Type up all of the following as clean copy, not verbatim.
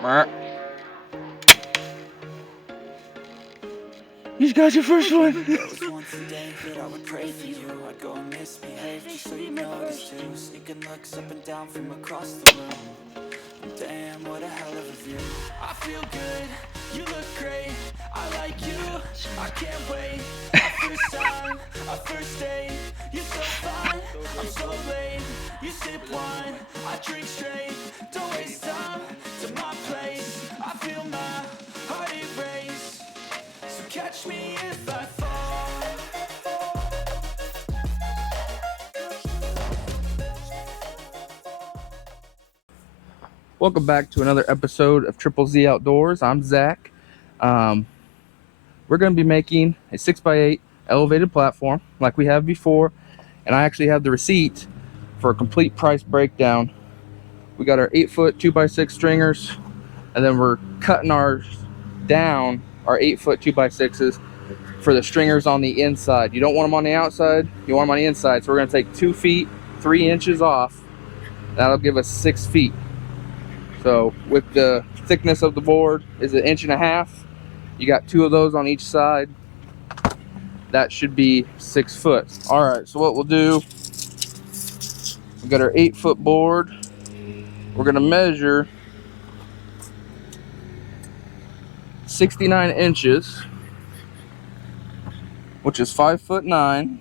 You got your first one. There was once a day that I would pray for you. I'd go and misbehave just so you'd notice too. Sneaking looks up and down from across the room. Damn, what a hell of a view. I feel good, you look great, I like you, I can't wait. Our first time, our first date, you're so fine, I'm so late. You sip wine, I drink straight. Don't waste time to my place. I feel my heart erase. So catch me if I fall. Welcome back to another episode of Triple Z Outdoors. I'm Zach. We're going to be making a 6x8 elevated platform like we have before, and I actually have the receipt for a complete price breakdown. We got our 8-foot 2x6 stringers, and then we're cutting ours down, our 8-foot 2x6s, for the stringers on the inside. You don't want them on the outside, you want them on the inside. So we're going to take 2 feet 3 inches off. That'll give us 6 feet. So with the thickness of the board is 1.5 inches, you got 2 of those on each side. That should be 6 foot. All right, so what we'll do, we got our 8-foot board. We're gonna measure 69 inches, which is 5'9"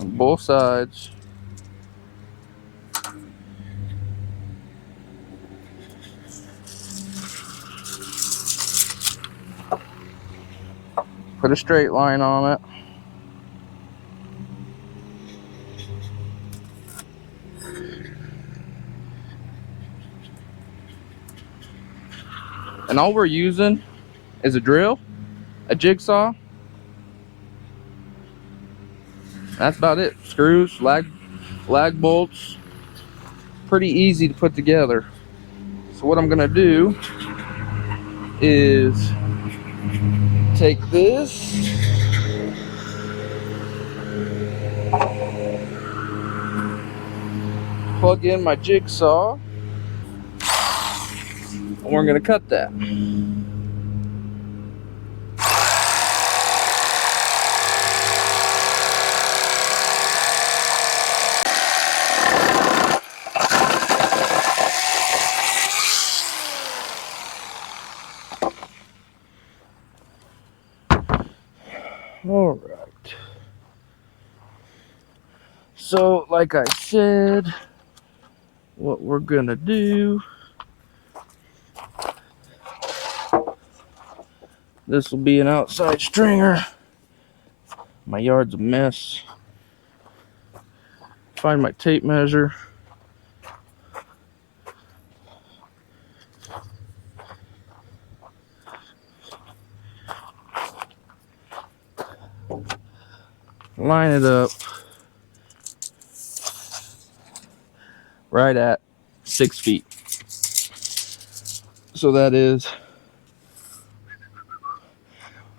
on both sides. Put a straight line on it. And all we're using is a drill, a jigsaw. That's about it. Screws, lag bolts. Pretty easy to put together. So what I'm gonna do is take this, plug in my jigsaw, and we're gonna cut that. All right. So, like I said, what we're gonna do, this will be an outside stringer. My yard's a mess. Find my tape measure. Line it up right at 6 feet. So that is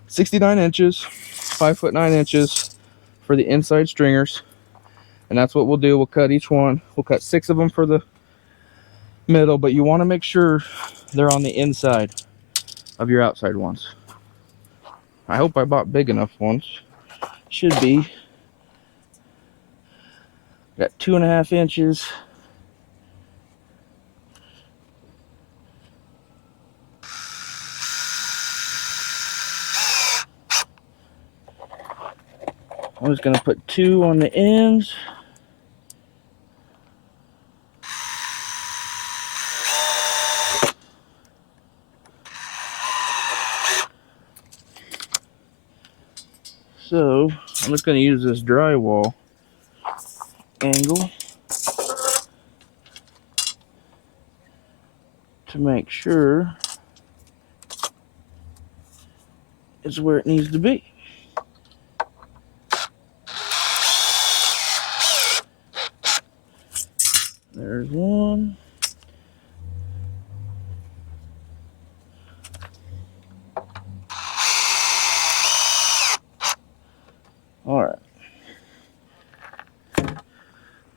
69 inches, 5'9" inches for the inside stringers. And that's what we'll do. We'll cut each one. We'll cut 6 of them for the middle, but you want to make sure they're on the inside of your outside ones. I hope I bought big enough ones. Should be. Got 2.5 inches. I'm just gonna put 2 on the ends. So I'm just gonna use this drywall angle to make sure it's where it needs to be. There's one. All right.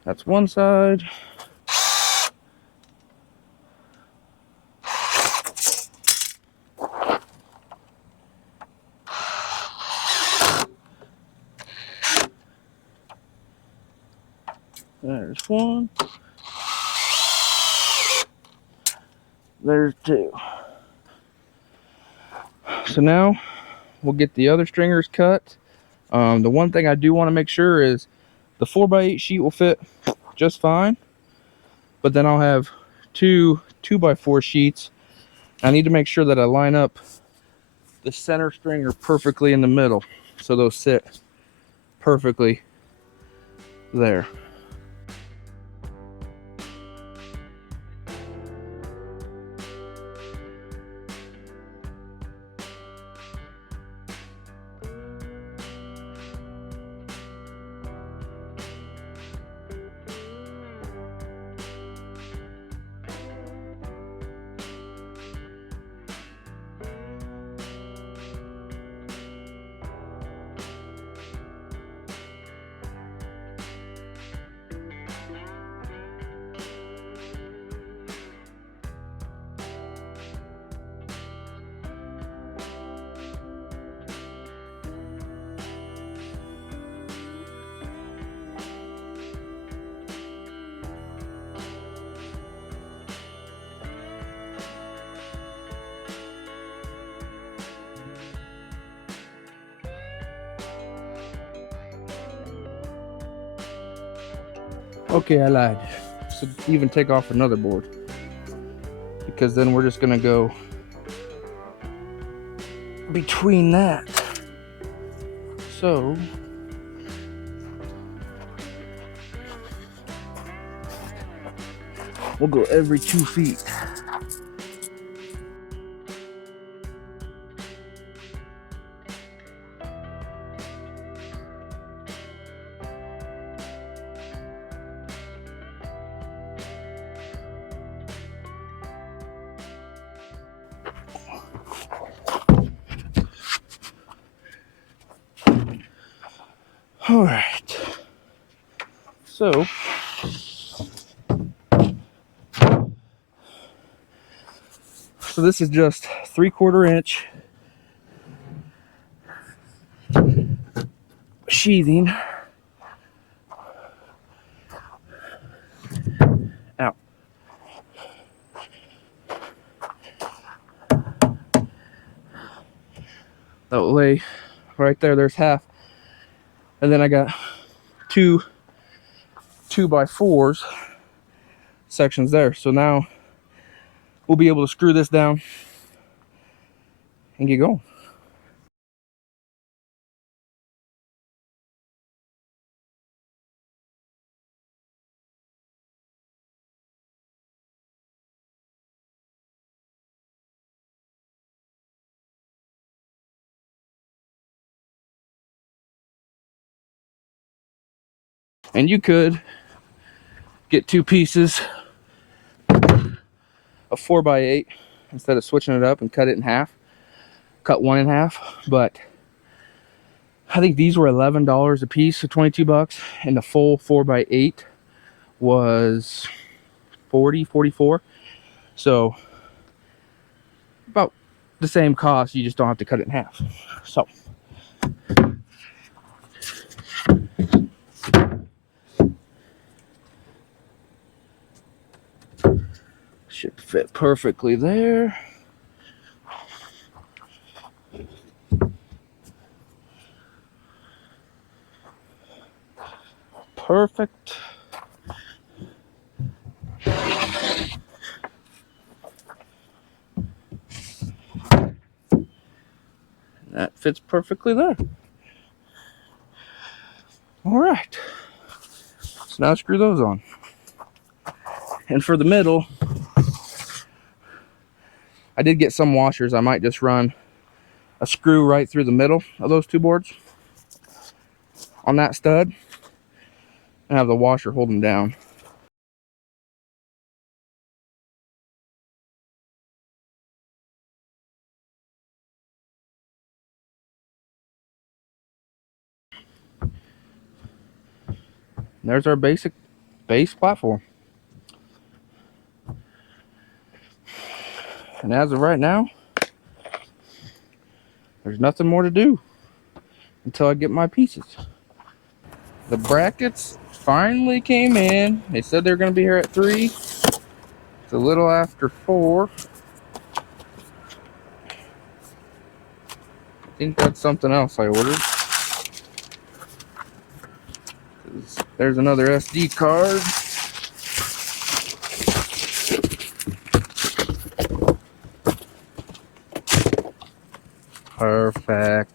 That's one side. There's one. There's two. So now we'll get the other stringers cut. The one thing I do want to make sure is the 4x8 sheet will fit just fine, but then I'll have two 2x4 sheets. I need to make sure that I line up the center stringer perfectly in the middle, so they'll sit perfectly there. Okay, I lied. So even take off another board, because then we're just gonna go between that. So we'll go every 2 feet. All right. So this is just 3/4 inch sheathing. Out. That will lay right there. There's half. And then I got two 2x4s sections there. So now we'll be able to screw this down and get going. And you could get 2 pieces of 4x8 instead of switching it up and cut it in half. Cut one in half, but I think these were $11 a piece, so 22 bucks, and the full 4x8 was 40, 44. So about the same cost, you just don't have to cut it in half. So should fit perfectly there. Perfect. That fits perfectly there. All right. So now screw those on. And for the middle, I did get some washers. I might just run a screw right through the middle of those 2 boards on that stud and have the washer hold them down. And there's our basic base platform. And as of right now, there's nothing more to do until I get my pieces. The brackets finally came in. They said they were going to be here at 3. It's a little after 4. I think that's something else I ordered. There's another SD card. Perfect.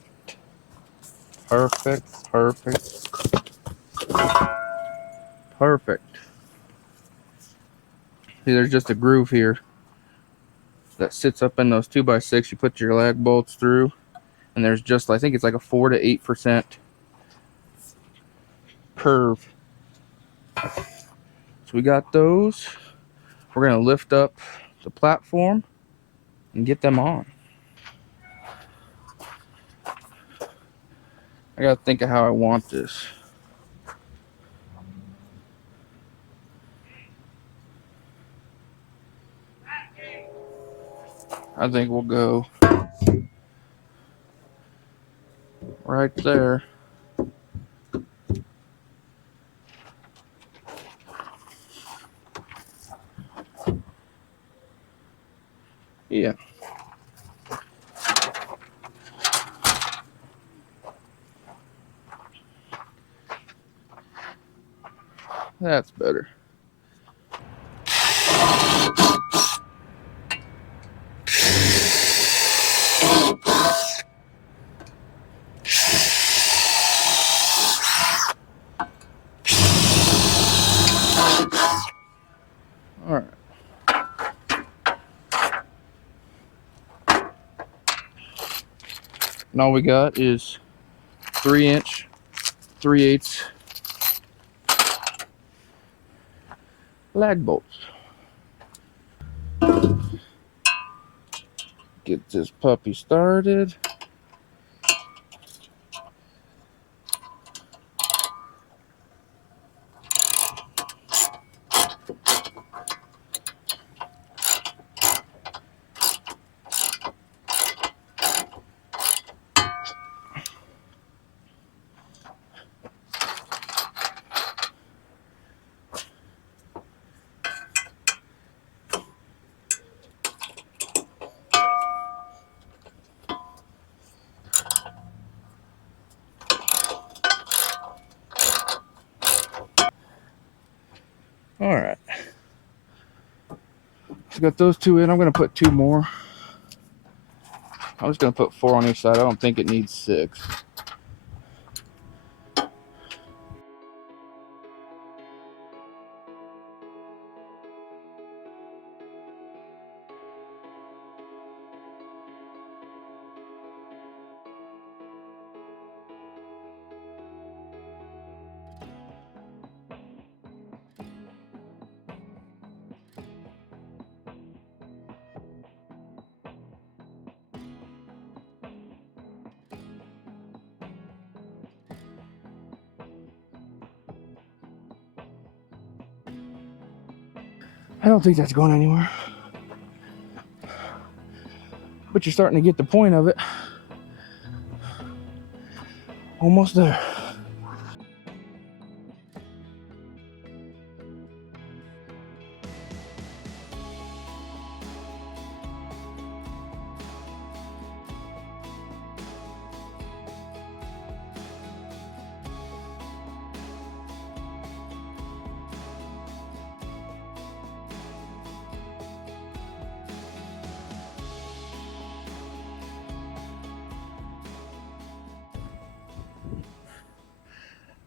Perfect. Perfect. Perfect. See, there's just a groove here that sits up in those 2x6. You put your lag bolts through, and there's just, I think it's like a 4 to 8% curve. So we got those. We're gonna lift up the platform and get them on. I gotta think of how I want this. I think we'll go right there. Yeah. That's better. All right. And all we got is 3-inch, 3/8 lag bolts. Get this puppy started. All right. So got those 2 in. I'm gonna put 2 more. I'm just gonna put 4 on each side. I don't think it needs 6. I don't think that's going anywhere. But you're starting to get the point of it. Almost there.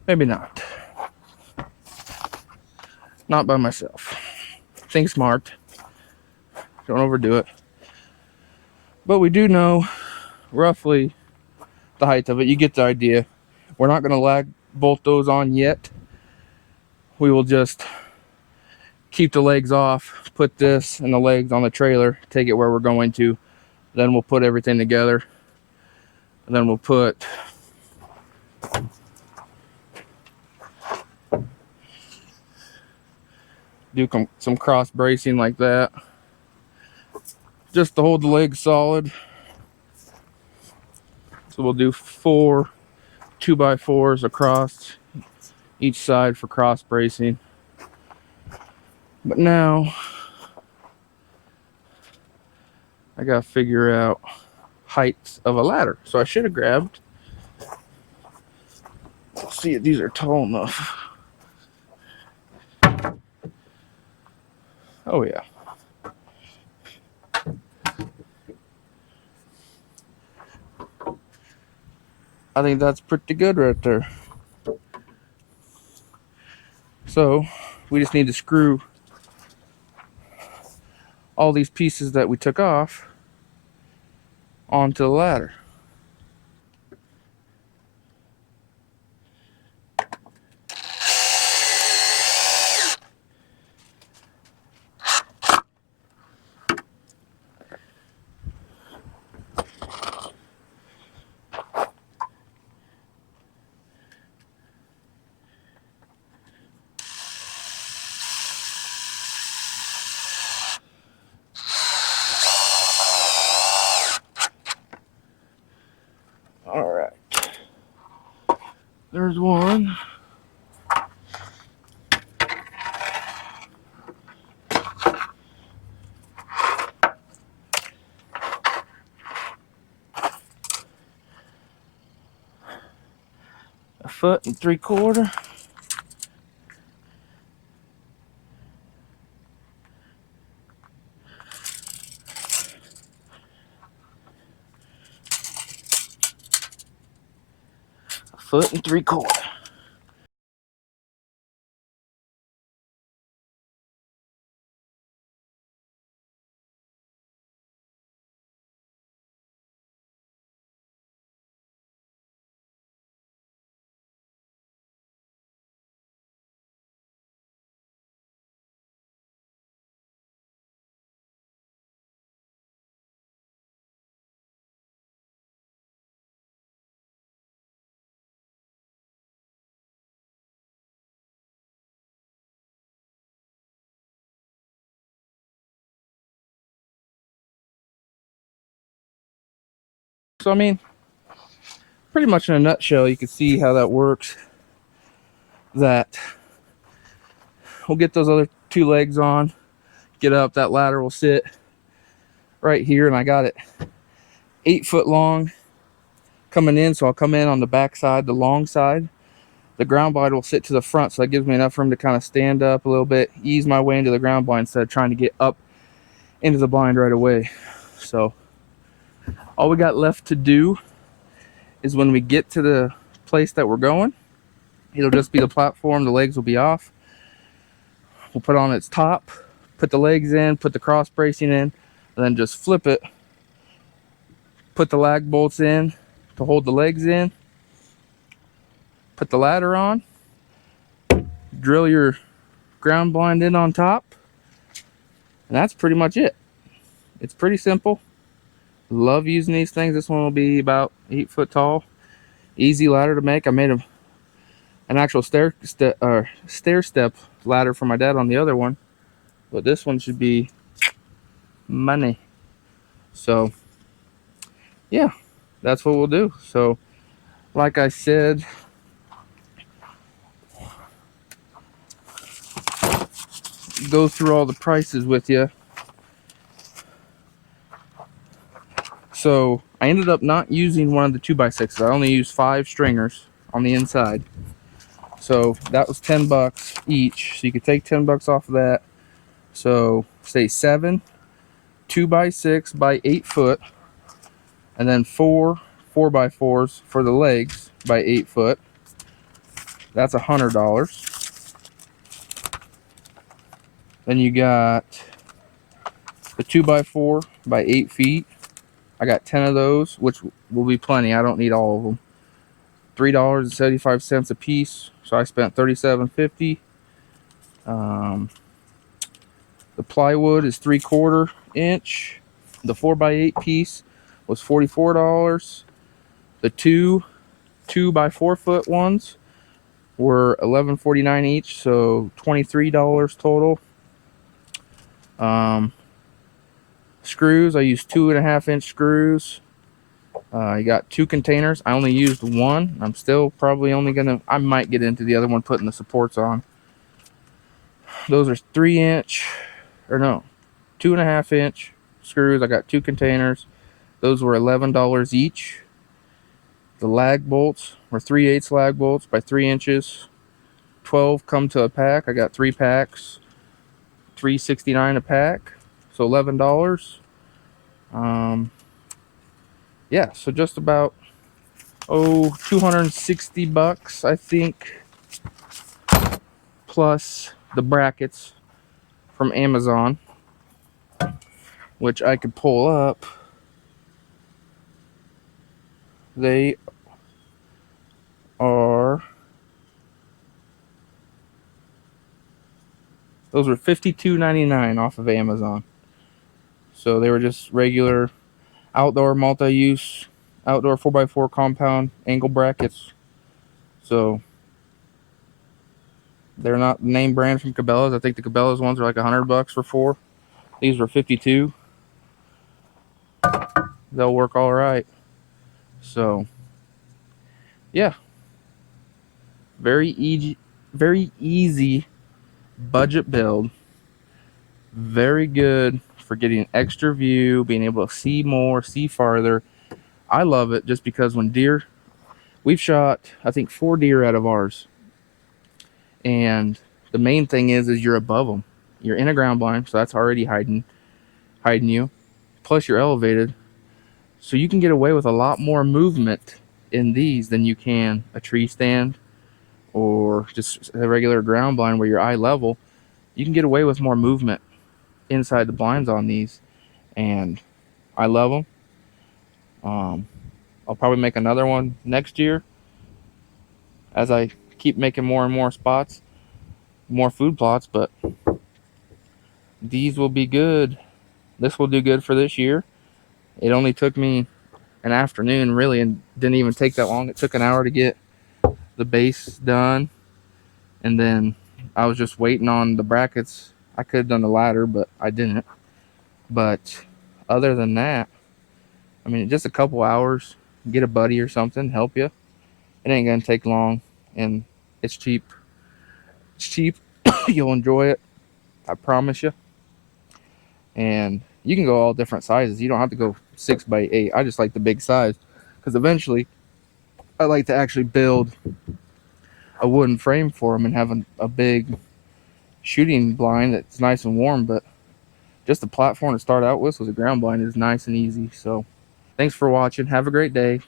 Maybe not. Not by myself. Think smart. Don't overdo it. But we do know roughly the height of it. You get the idea. We're not going to lag bolt those on yet. We will just keep the legs off, put this and the legs on the trailer, take it where we're going to. Then we'll put everything together. And then we'll put some cross bracing like that, just to hold the legs solid. So we'll do 4 2x4s across each side for cross bracing. But now I gotta figure out heights of a ladder. So I should have grabbed, let's see if these are tall enough. Oh yeah. I think that's pretty good right there. So we just need to screw all these pieces that we took off onto the ladder. All right. There's one. A 1.75 feet. A 1.75 feet. So I mean, pretty much in a nutshell, you can see how that works. That we'll get those other two legs on, get up, that ladder will sit right here, and I got it 8 foot long coming in, so I'll come in on the back side, the long side. The ground blind will sit to the front, so that gives me enough room to kind of stand up a little bit, ease my way into the ground blind instead of trying to get up into the blind right away. So all we got left to do is when we get to the place that we're going, it'll just be the platform, the legs will be off. We'll put on its top, put the legs in, put the cross bracing in, and then just flip it, put the lag bolts in to hold the legs in, put the ladder on, drill your ground blind in on top, and that's pretty much it. It's pretty simple. Love using these things. This one will be about 8 foot tall. Easy ladder to make. I made an actual stair step ladder for my dad on the other one, but this one should be money. So yeah, that's what we'll do. So like I said, go through all the prices with you. So I ended up not using one of the 2x6s. I only used 5 stringers on the inside. So that was $10 each. So you could take $10 off of that. So say 7 2x6 by 8 foot, and then 4 4x4s for the legs by 8 foot. That's $100. Then you got the 2x4 by 8 feet. I got 10 of those, which will be plenty. I don't need all of them. $3.75 a piece. So I spent $37.50. The plywood is 3/4 inch. The 4x8 piece was $44. The two 2x4 foot ones were $11.49 each, so $23 total. Screws, I used 2.5 inch screws. You got 2 containers. I only used 1. I'm still probably only gonna, I might get into the other one putting the supports on. Those are 3-inch, or no, 2.5-inch screws. I got 2 containers. Those were $11 each. The lag bolts were 3/8 lag bolts by 3 inches. 12 come to a pack. I got 3 packs, $3.69 a pack, so $11. Yeah, so just about $260, I think, plus the brackets from Amazon, which I could pull up. They are, those were $52.99 off of Amazon. So they were just regular outdoor multi-use outdoor 4x4 compound angle brackets. So they're not name brand from Cabela's. I think the Cabela's ones are like $100 for 4. These were 52. They'll work all right. So yeah, very easy budget build. Very good for getting an extra view, being able to see more, see farther. I love it just because when deer, we've shot, I think, 4 deer out of ours. And the main thing is you're above them. You're in a ground blind, so that's already hiding you. Plus you're elevated. So you can get away with a lot more movement in these than you can a tree stand or just a regular ground blind where you're eye level. You can get away with more movement inside the blinds on these, and I love them. I'll probably make another one next year as I keep making more and more spots, more food plots, but these will be good. This will do good for this year. It only took me an afternoon, really, and didn't even take that long. It took an hour to get the base done, and then I was just waiting on the brackets. I could have done the ladder, but I didn't. But other than that, I mean, just a couple hours, get a buddy or something, help you. It ain't gonna take long, and it's cheap. It's cheap. You'll enjoy it, I promise you. And you can go all different sizes. You don't have to go 6x8. I just like the big size because eventually I like to actually build a wooden frame for them and have a big shooting blind that's nice and warm. But just the platform to start out with a ground blind is nice and easy. So thanks for watching. Have a great day.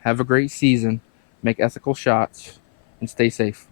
Have a great season. Make ethical shots and stay safe.